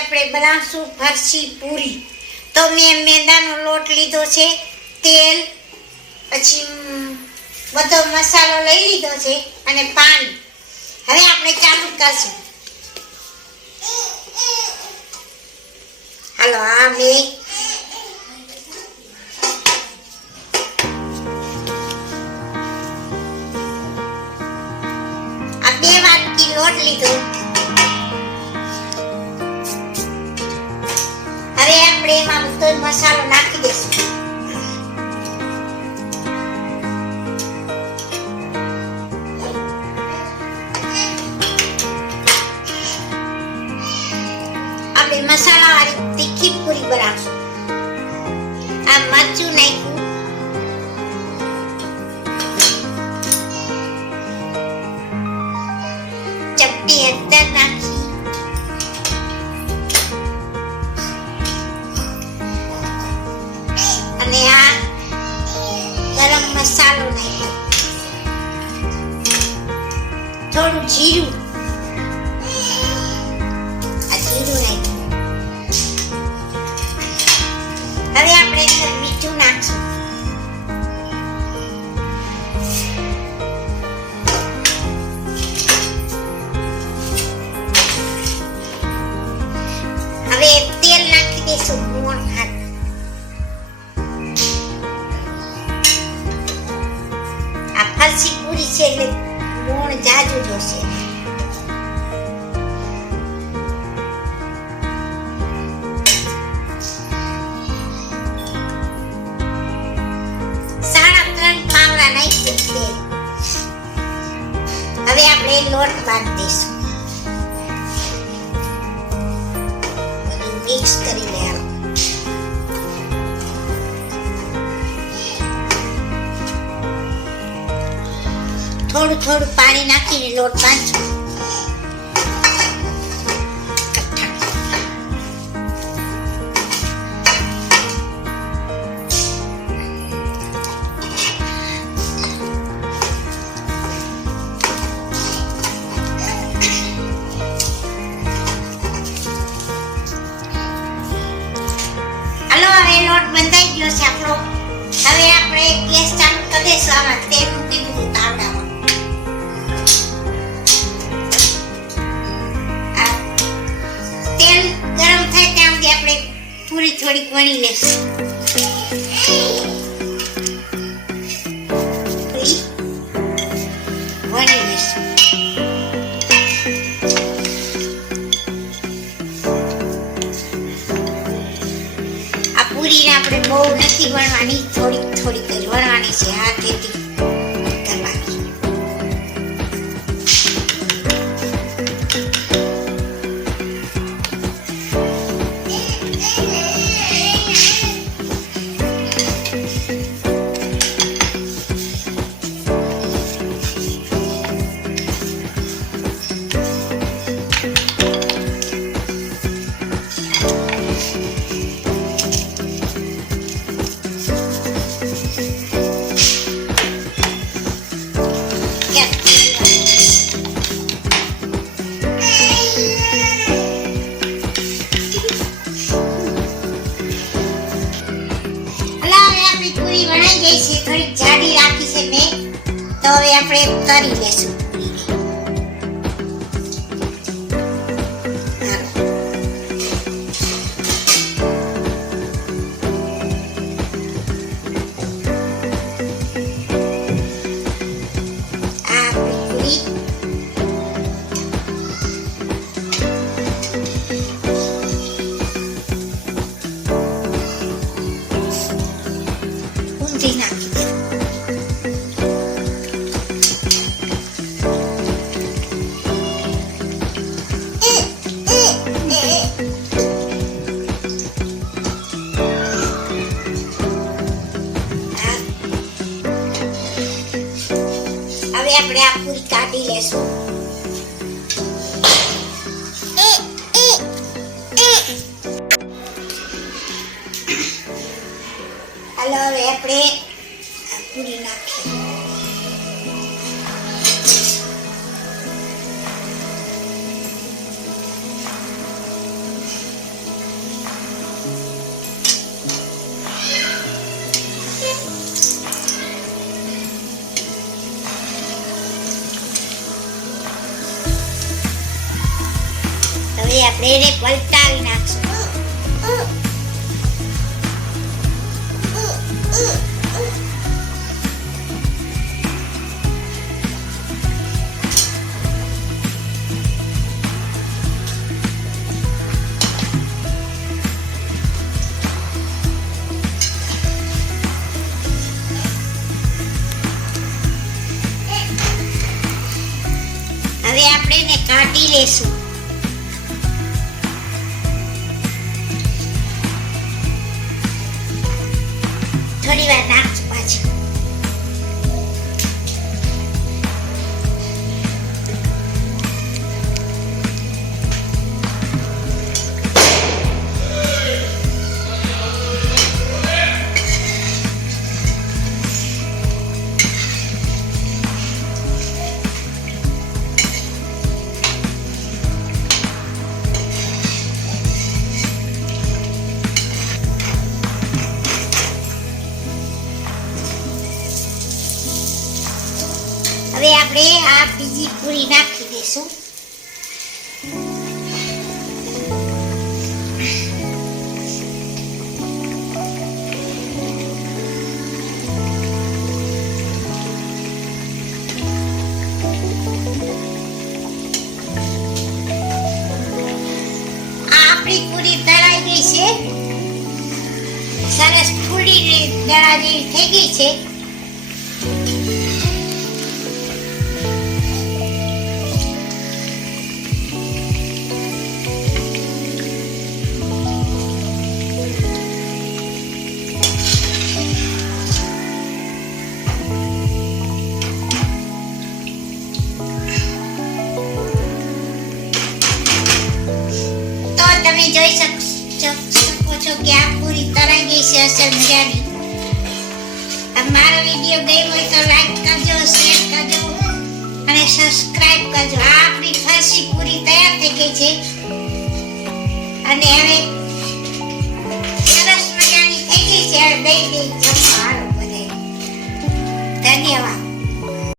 આપણે બનાવશું ફરસી પૂરી. તો મેં મેંદાનો લોટ લીધો છે, તેલ, પછી બધો મસાલો લઈ લીધો છે અને પાણી. હવે આપણે ચાલુ કરશું. હાલો, આ મેં આ 2 વાટકી લોટ લીધો. હવે આપણે એમાં બધો મસાલો નાખી દઈશું. આપણે મસાલાવાળી તીખી પૂરી બનાવશું. આ મરચું નાખ્યું, ચપટી હળદર નાખી, અને આ ગરમ મસાલો નાખ્યો, થોડું જીરું, આ જીરું નાખ્યું. હવે આપણે અંદર મીઠું નાખશું. હવે તેલ નાખી દઈશું મોણ હાથ. આ ફરસી પૂરી છે એટલે મોણ જાજુ જોશે. હવે આપણે લોટ બાંધી દઈશું. બધું મિક્સ કરી લેવાનું. થોડું થોડું પાણી નાખીને લોટ બાંધશું. લોટ બંધાઈ ગયો છે આપણો. હવે આપણે ગેસ ચાલુ કરી દઈશું. આમાં તેલ મૂકી દીધું તાવડામાં. તેલ ગરમ થાય ત્યાં સુધી આપણે પૂરી થોડીક વણી લઈશું. વણી લઈશું. પૂરીને આપણે બહુ નથી વણવાની, થોડીક થોડીક જ વણવાની છે હાથેથી કરવાની. થોડીક જાડી રાખી છે મેં, તો હવે આપણે તળી લેશું પૂરીને. આ પૂરી ઊંધી નાખી. હવે આપણે આ પૂરી કાઢી લેશું. હાલો, હવે આપણે આ પૂરી નાખીએ. હવે આપણે એને પલટાવી નાખશું. હવે આપણે એને કાઢી લેશું. થોડી વાર નાખશું પાછી. હવે આપણે આ બીજી પૂરી નાખી દઈશું. આ આપણી પૂરી તળાઈ ગઈ છે. સરસ પૂરીને દડા જેવી થઈ ગઈ છે. તમે જોઈ શકો છો કે આ પૂરી તળાઈ ગઈ છે અસલ મજાની. મારો વિડીયો ગમ્યો હોય તો લાઈક કરજો, શેર કરજો અને સબસ્ક્રાઇબ કરજો. આ આપણી ફરસી પૂરી તૈયાર થઈ ગઈ છે અને હવે સરસ મજાની થઈ ગઈ છે. હવે દઈ જમવા હાલો બધાય. ધન્યવાદ.